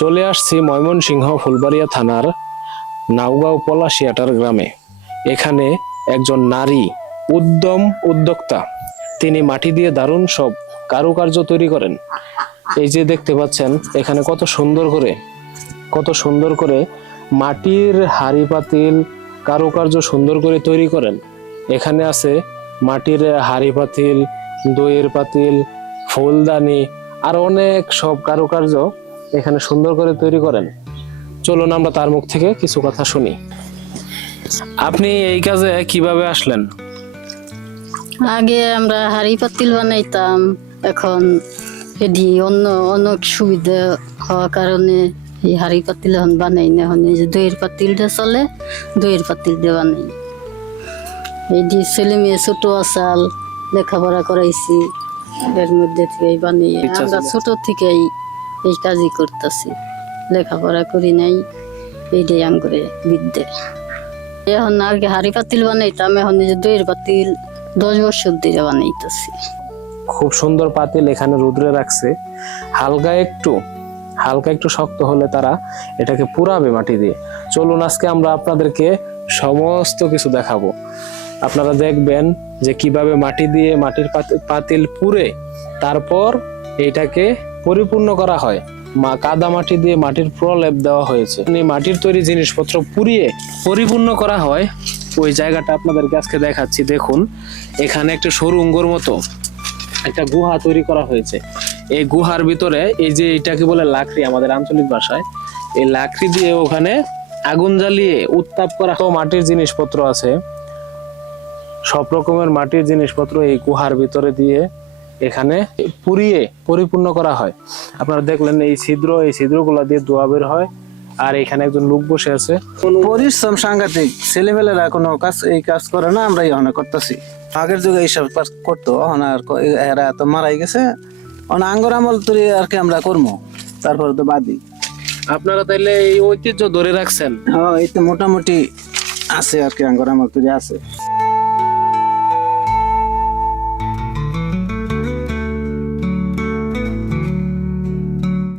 চলে আসছি ময়মনসিংহ ফুলবাড়িয়া থানার নাওগাঁও পলাশিয়াটার গ্রামে। এখানে একজন নারী উদ্যোক্তা, তিনি মাটি দিয়ে দারুণ সব কারুকার্য তৈরি করেন। এই যে দেখতে পাচ্ছেন এখানে কত সুন্দর করে মাটির হাঁড়ি পাতিল কারুকার্য সুন্দর করে তৈরি করেন। এখানে আছে মাটির হাঁড়ি পাতিল, দইয়ের পাতিল, ফুলদানি আর অনেক সব কারুকার্য এখানে সুন্দর করে তৈরি করেন। চলুন আমরা তার মুখ থেকে কিছু কথা শুনি। আপনি এই কাজে কিভাবে আসলেন? আগে আমরা হাঁড়ি পাতিল বানাইতাম, এখন এটি অনেক সুবিধা হওয়ার কারণে এই হাঁড়ি পাতিল এখন বানাই না। এখন এই যে দইয়ের পাতিলটা চলে, দইয়ের পাতিল দিয়ে বানাই। এটি ছেলে মেয়ে ছোট আসাল লেখাপড়া করাইছি, এর মধ্যে থেকেই বানিয়ে আমরা ছোট থেকেই এই কাজই করতেছি। লেখাপড়া করি নাই, এইটাই আঙ্গুরে বিদ্যে। এখন আগে হাঁড়ি পাতিল বানাইতাম, এখন এই যে দইয়ের পাতিল 10 বছর ধরে বানাইতেছি। খুব সুন্দর পাতিল এখানে রোদ্রে রাখছে। হালকা একটু শক্ত হলে তারা এটাকে পুরাবে মাটি দিয়ে। চলুন আজকে আমরা আপনাদেরকে সমস্ত কিছু দেখাবো। আপনারা দেখবেন যে কিভাবে মাটি দিয়ে মাটির পাতিল পুরে তারপর এইটাকে পরিপূর্ণ করা হয়। কাদা মাটি দিয়ে মাটির প্রলেপ দেওয়া হয়েছে। মাটির তৈরি জিনিসপত্র পুড়িয়ে পরিপূর্ণ করা হয়। ওই জায়গাটা আপনাদেরকে আজকে দেখাচ্ছি। দেখুন এখানে একটা সরু অঙ্গর মতো একটা গুহা তৈরি করা হয়েছে। এই গুহার ভিতরে এই যে এটাকে বলে লাকড়ি আমাদের আঞ্চলিক ভাষায়, এই লাকড়ি দিয়ে ওখানে আগুন জ্বালিয়ে উত্তাপ করা মাটির জিনিসপত্র আছে। সব রকমের মাটির জিনিসপত্র এই গুহার ভিতরে দিয়ে এখানে পুড়িয়ে পরিপূর্ণ করা হয়। আপনারা দেখলেন এই ছিদ্রগুলা দিয়ে ধোঁয়া বের হয়। আর এখানে একজন লোক বসে আছে। পরিশ্রম সাংঘাতিক, ছেলেমেয়েরা কোনো এই কাজ করে না, আমরা এখানে করতেছি। আগের যুগে এইসব করতো, এরা তো মারাই গেছে। আঙ্গর আমল তৈরি আর কি আমরা করবো, তারপরে তো বাদি। আপনারা তাইলে এই ঐতিহ্য ধরে রাখছেন? হ্যাঁ, এই তো মোটামুটি আছে আর কি, আঙ্গর আমল তৈরি আছে।